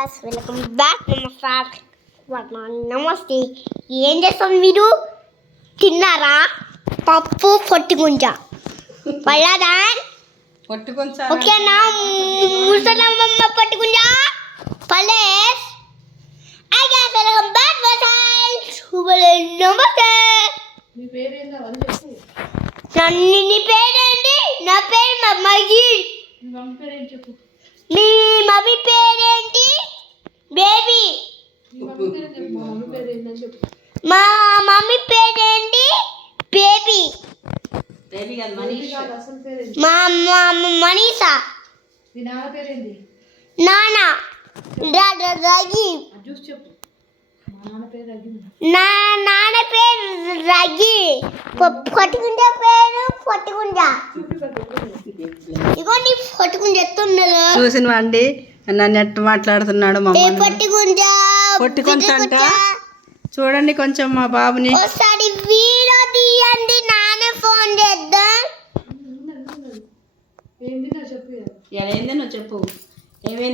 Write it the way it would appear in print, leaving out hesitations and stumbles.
Welcome back to my ఫ్యాక్. నమస్తే. ఏం చేస్తాం మీరు? తిన్నారా? పప్పు పొట్టిగుంజ పళ్ళదాన్ ఓకేనా? ముసలమ్మ పొట్టిగుంజ పలేస్. Hi guys welcome back to my నమస్తే. నీ పేరేందా వాళ్ళు చెప్పు. నీ పేరేంటి? నా పేరు మగి. నీ మమ్మీ పేరేంటి చెప్పు. మీ మమ్మీ పేరేంటి? బేబీ. నీ మమ్మీ పేరేంటి చెప్పు. మా మమ్మీ పేరేందని చెప్పు. మా మమ్మీ పేరేంటి? బేబీ. బేబీ కాదు మనీష్. అసలు పేరేంటి? మా మనీషా. నీ నాన్న పేరేంటి? నానా రగి. జ్యూస్ చెప్పు. మా నాన్న పేరు రగి. నా నాన్న పేరు రగి. పొట్టుకుంజ పేరు పొట్టుకుంజ. ఇగోండి పొట్టుకుంజ ఎత్తున్నారు. చూసిన అండి నన్ను ఎట్టు మాట్లాడుతున్నాడు మా పొట్టుకుంజ పొట్టుకుంట చూడండి కొంచెం మా బాబుని. ఒకసారి వీడియో తీయండి, నాన్న ఫోన్ చేద్దాం. ఏంది నా చెప్పు. ఇలా ఏంది నువ్వు చెప్పు. ఏమైంది?